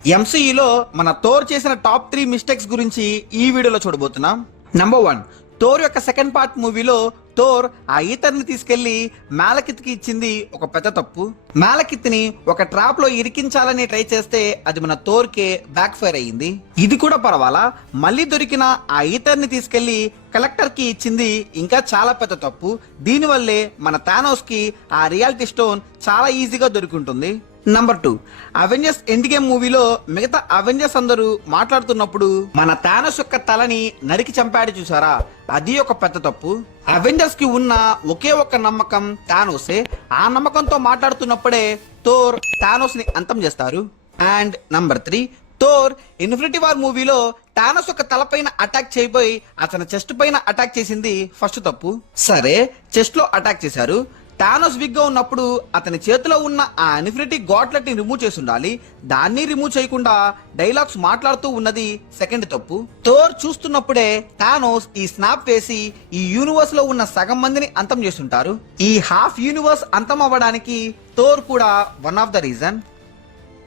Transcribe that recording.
ఎంసీయూలో మన థోర్ చేసిన top 3 mistakes గురించి ఈ వీడియోలో చూడబోతున్నాం. నంబర్ 1, థోర్ యొక్క సెకండ్ పార్ట్ మూవీలో థోర్ ఆ ఈథర్ని తీసుకెళ్లి మ్యాలకిత్కి ఇచ్చింది ఒక పెద్ద తప్పు. మ్యాలకిత్ని ఒక ట్రాప్ లో ఇరికించాలని ట్రై చేస్తే అది మన థోర్ కే బ్యాక్ ఫైర్ అయ్యింది. ఇది కూడా పర్వాలా, మళ్ళీ దొరికిన ఆ ఈథర్ని తీసుకెళ్లి కలెక్టర్ కి ఇచ్చింది ఇంకా చాలా పెద్ద తప్పు. దీనివల్లే మన థానోస్ కి ఆ రియాలిటీ స్టోన్ చాలా ఈజీగా దొరుకుంటుంది. నంబర్ 2, అవెంజర్స్ ఎండ్ గేమ్ మూవీలో మిగతా అవెంజర్స్ అందరూ మాట్లాడుతున్నప్పుడు మన థానోస్ యొక్క తలని నరికి చంపాడు చూసారా, అది ఒక పెద్ద తప్పు. అవెంజర్స్ కి ఉన్న ఒకే ఒక్క నమ్మకం థానోసే. ఆ నమ్మకంతో మాట్లాడుతున్నప్పుడే థోర్ థానోస్ ని అంతం చేస్తారు. And number 3, Thor infinity war మూవీలో థానోస్ యొక్క తలపైన అటాక్ చేయబోయి అతని చెస్ట్ పైన అటాక్ చేసింది ఫస్ట్ తప్పు. సరే, చెస్ట్ లో అటాక్ చేశారు. థానోస్ వీక్ గా ఉన్నప్పుడు అతని చేతిలో ఉన్న ఆ ఇన్ఫినిటీ గాట్లెట్ ని రిమూవ్ చేసి ఉండాలి. దాన్ని రిమూవ్ చేయకుండా డైలాగ్స్ మాట్లాడుతూ ఉన్నది సెకండ్ తప్పు. థోర్ చూస్తున్నప్పుడే థానోస్ ఈ స్నాప్ వేసి ఈ యూనివర్స్ లో ఉన్న సగం మందిని అంతం చేస్తుంటారు. ఈ హాఫ్ యూనివర్స్ అంతం అవ్వడానికి థోర్ కూడా వన్ ఆఫ్ ద రీజన్.